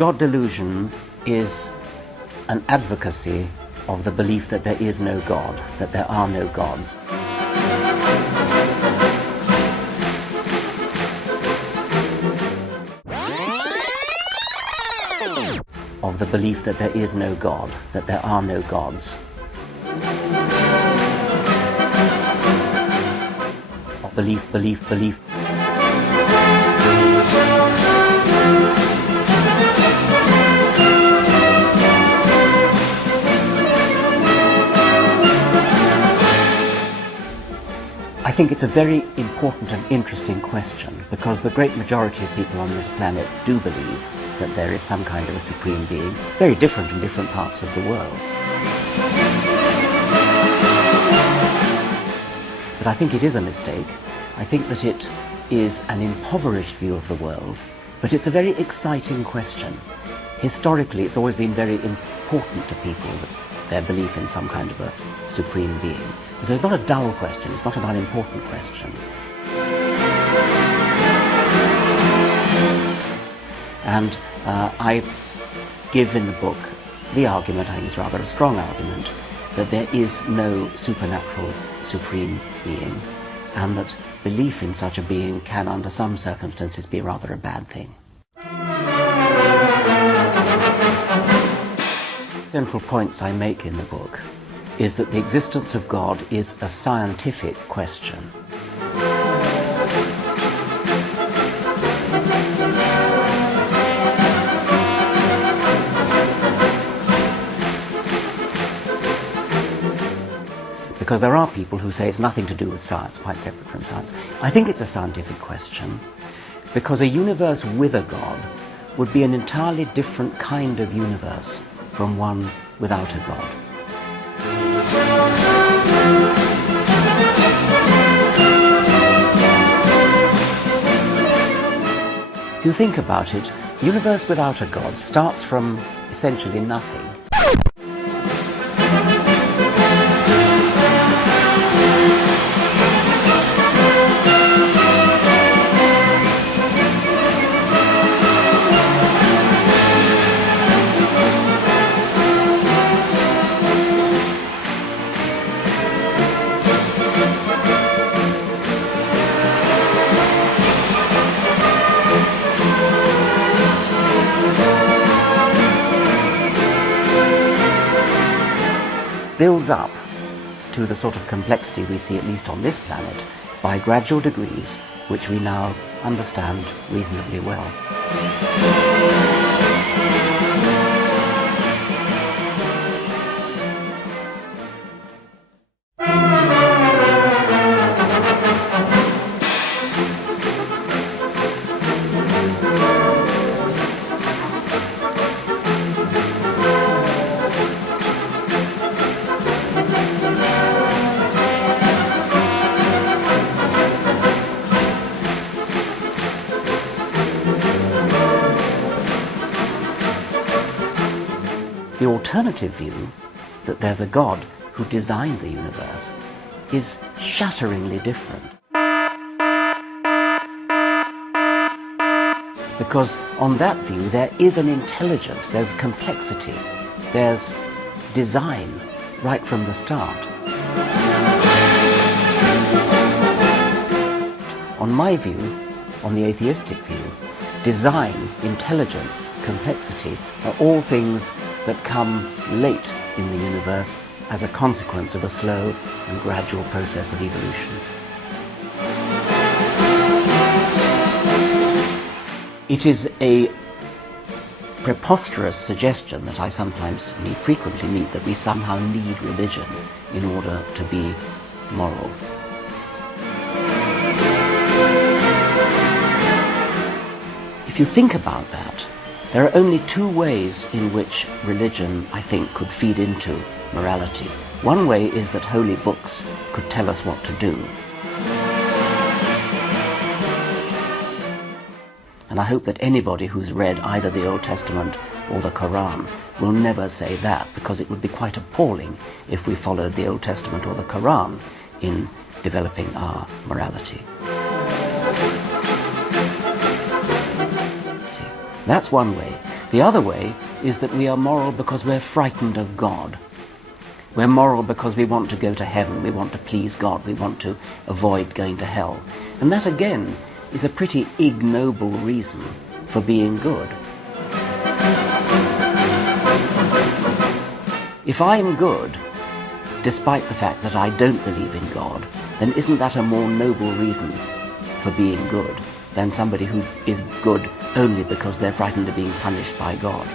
God delusion is an advocacy of the belief that there is no God, that there are no gods. Of the belief that there is no God, that there are no gods. Belief. I think it's a very important and interesting question, because the great majority of people on this planet do believe that there is some kind of a supreme being, very different in different parts of the world. But I think it is a mistake. I think that it is an impoverished view of the world, but it's a very exciting question. Historically, it's always been very important to people, their belief in some kind of a supreme being. So it's not a dull question, it's not an unimportant question. And I give in the book the argument, I think it's rather a strong argument, that there is no supernatural supreme being, and that belief in such a being can, under some circumstances, be rather a bad thing. Central points I make in the book is that the existence of God is a scientific question. Because there are people who say it's nothing to do with science, quite separate from science. I think it's a scientific question, because a universe with a God would be an entirely different kind of universe from one without a God. If you think about it, the universe without a God starts from essentially nothing. Builds up to the sort of complexity we see, at least on this planet, by gradual degrees, which we now understand reasonably well. The alternative view, that there's a God who designed the universe, is shatteringly different. Because on that view there is an intelligence, there's complexity, there's design right from the start. On my view, on the atheistic view, design, intelligence, complexity are all things that come late in the universe as a consequence of a slow and gradual process of evolution. It is a preposterous suggestion that I sometimes frequently meet, that we somehow need religion in order to be moral. If you think about that, there are only two ways in which religion, I think, could feed into morality. One way is that holy books could tell us what to do. And I hope that anybody who's read either the Old Testament or the Quran will never say that, because it would be quite appalling if we followed the Old Testament or the Quran in developing our morality. That's one way. The other way is that we are moral because we're frightened of God. We're moral because we want to go to heaven, we want to please God, we want to avoid going to hell. And that again is a pretty ignoble reason for being good. If I'm good, despite the fact that I don't believe in God, then isn't that a more noble reason for being good than somebody who is good only because they're frightened of being punished by God?